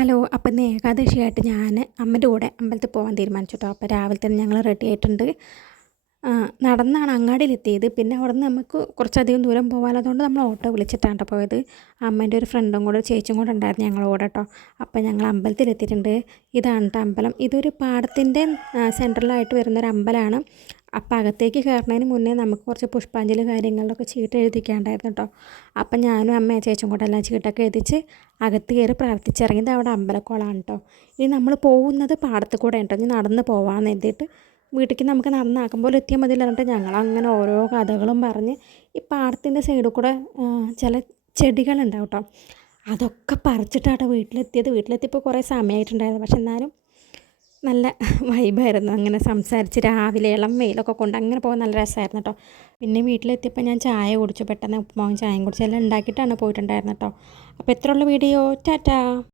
Hello. അപ്പം ഇന്ന് ഏകാദശിയായിട്ട് ഞാൻ അമ്മൻ്റെ കൂടെ അമ്പലത്തിൽ പോകാൻ തീരുമാനിച്ചു കേട്ടോ. അപ്പോൾ രാവിലെ തന്നെ ഞങ്ങൾ റെഡി ആയിട്ടുണ്ട്. നടന്നാണ് അങ്ങാടിയിലെത്തിയത്. പിന്നെ അവിടെ നിന്ന് നമുക്ക് കുറച്ചധികം ദൂരം പോകാനുള്ളതുകൊണ്ട് നമ്മൾ ഓട്ടോ വിളിച്ചിട്ടാണ് കേട്ടോ പോയത്. അമ്മേൻ്റെ ഒരു ഫ്രണ്ടും കൂടെ ചേച്ചിയും കൂടെ ഉണ്ടായിരുന്നു ഞങ്ങളുടെ കൂടെ കേട്ടോ. അപ്പോൾ ഞങ്ങൾ അമ്പലത്തിലെത്തിയിട്ടുണ്ട്. ഇതാണ് കേട്ടോ അമ്പലം. ഇതൊരു പാടത്തിൻ്റെ സെൻട്രലായിട്ട് വരുന്നൊരു അമ്പലമാണ്. അപ്പം അകത്തേക്ക് കയറുന്നതിന് മുന്നേ നമുക്ക് കുറച്ച് പുഷ്പാഞ്ജലി കാര്യങ്ങളിലൊക്കെ ചീട്ട് എഴുതിക്കാണ്ടായിരുന്നു കേട്ടോ. അപ്പം ഞാനും അമ്മയും ചേച്ചിയും കൂടെ എല്ലാം ചീട്ടൊക്കെ എഴുതിച്ച് അകത്ത് കയറി പ്രാർത്ഥിച്ചിറങ്ങിയത് അവിടെ അമ്പലക്കുളമാണ് കേട്ടോ. ഇനി നമ്മൾ പോകുന്നത് പാടത്ത് കൂടെ കേട്ടോ. ഇനി നടന്ന് പോകാമെന്ന് എഴുതിയിട്ട് വീട്ടിലേക്ക് നമുക്ക് നടന്നാക്കുമ്പോൾ എത്തിയാൽ മതി പറഞ്ഞിട്ട് ഞങ്ങൾ അങ്ങനെ ഓരോ കഥകളും പറഞ്ഞ് ഈ പാടത്തിൻ്റെ സൈഡിൽ കൂടെ ചില ചെടികളുണ്ടാവും കേട്ടോ. അതൊക്കെ പറിച്ചിട്ടാട്ടോ വീട്ടിലെത്തിയപ്പോൾ കുറേ സമയമായിട്ടുണ്ടായിരുന്നു. പക്ഷെ എന്നാലും നല്ല വൈബായിരുന്നു. അങ്ങനെ സംസാരിച്ച് രാവിലെ ഇളം വെയിലൊക്കെ കൊണ്ട് അങ്ങനെ പോകാൻ നല്ല രസമായിരുന്നു കേട്ടോ. പിന്നെ വീട്ടിലെത്തിയപ്പോൾ ഞാൻ ചായ കുടിച്ചു. പെട്ടെന്ന് ഉപ്പുമാവും ചായയും കുടിച്ച് എല്ലാം ഉണ്ടാക്കിയിട്ടാണ് പോയിട്ടുണ്ടായിരുന്നത് കേട്ടോ. അപ്പോൾ ഇത്രയുള്ള വീഡിയോ. ടാറ്റാ.